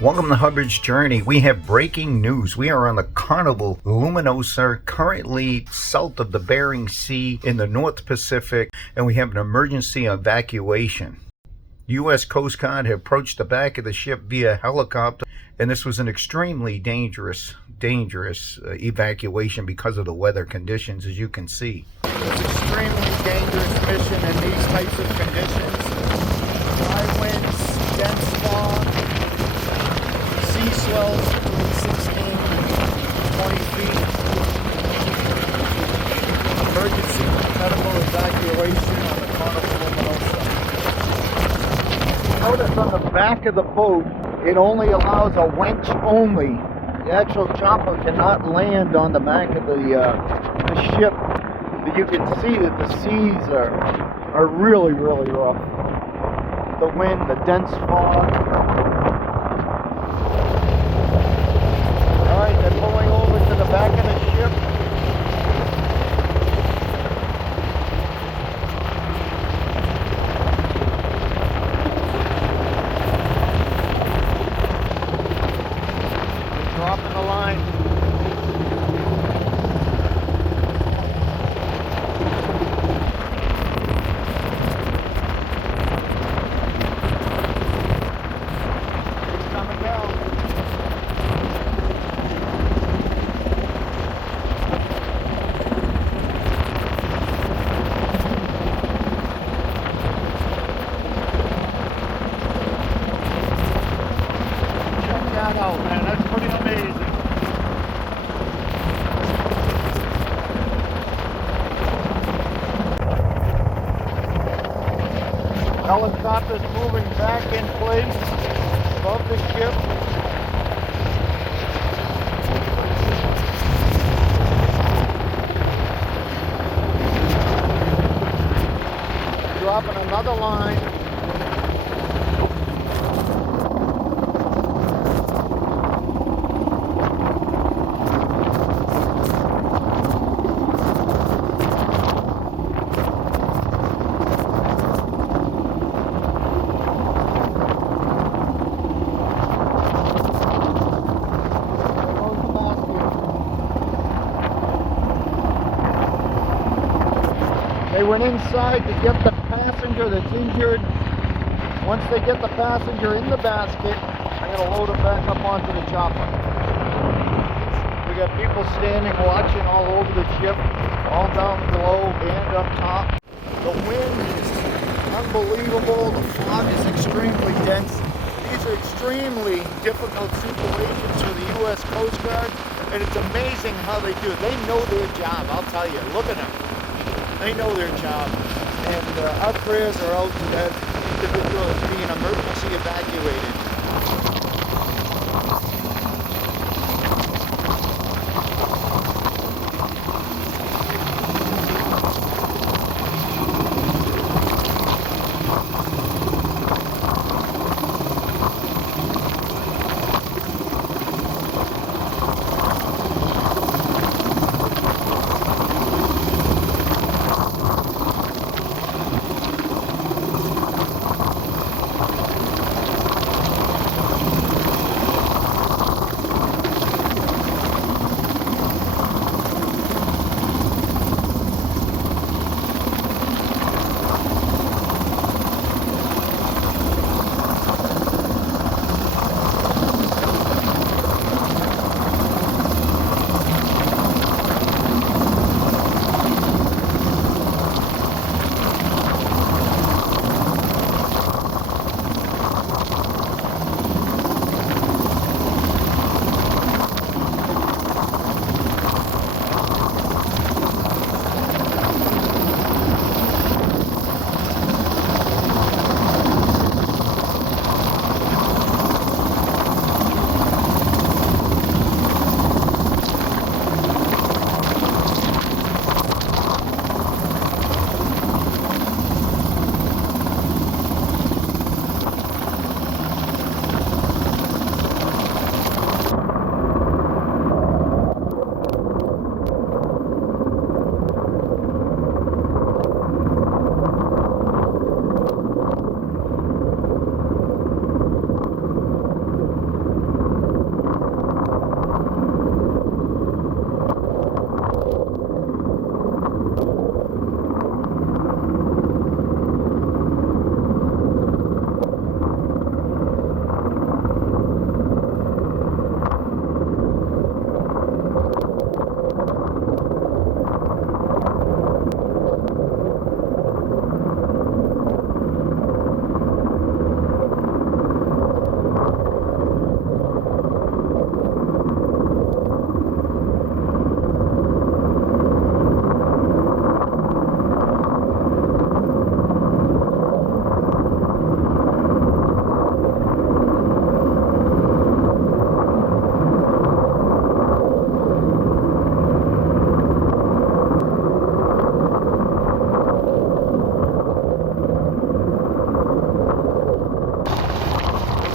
Welcome to Hubbard's Journey. We have breaking news. We are on the Carnival Luminosa, currently south of the Bering Sea in the North Pacific, and we have an emergency evacuation. U.S. Coast Guard have approached the back of the ship via helicopter, and this was an extremely dangerous evacuation because of the weather conditions, as you can see. It's an extremely dangerous mission in these types of conditions. High winds, dense fog, sea swells between 16 and 20 feet. Emergency medical evacuation on the Carnival Luminosa. Notice on the back of the boat, it only allows a winch only. The actual chopper cannot land on the back of the ship. But you can see that the seas are really, really rough. The wind, the dense fog. Alright, they're pulling over to the back of the ship. They're dropping the line. It's coming down. That out, man. That's pretty amazing. Helicopter's moving back in place above the ship. Dropping another line. They went inside to get the passenger that's injured. Once they get the passenger in the basket, I'm going to load it back up onto the chopper. We got people standing watching all over the ship, all down below and up top. The wind is unbelievable. The fog is extremely dense. These are extremely difficult situations for the U.S. Coast Guard, and it's amazing how they do it. They know their job, I'll tell you. Look at them. They know their job, and our prayers are out to that individual that's being emergency evacuated.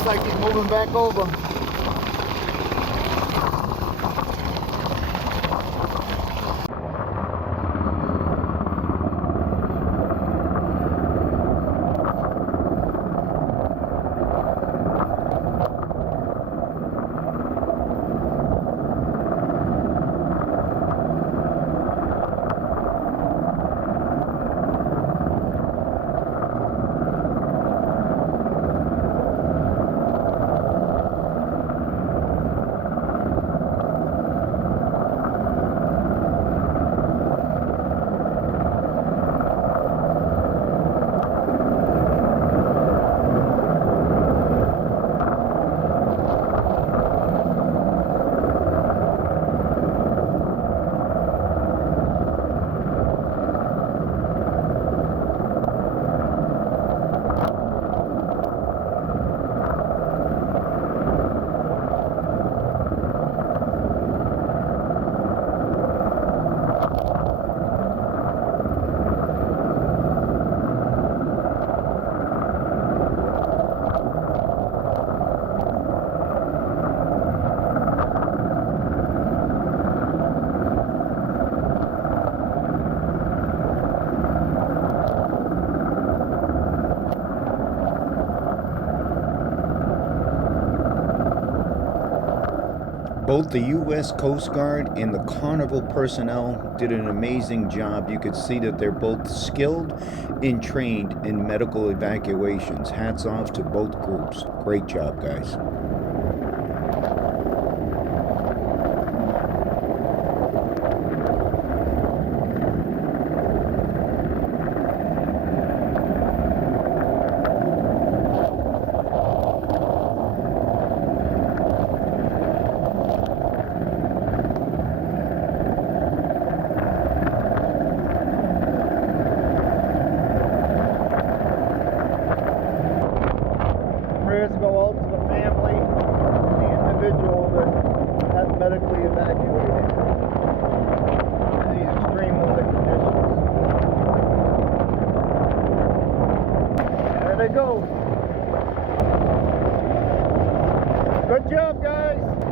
Looks like he's moving back over. Both the U.S. Coast Guard and the Carnival personnel did an amazing job. You could see that they're both skilled and trained in medical evacuations. Hats off to both groups. Great job, guys. Prayers go out to the family and the individual that got medically evacuated in these extreme weather conditions. There they go. Good job, guys.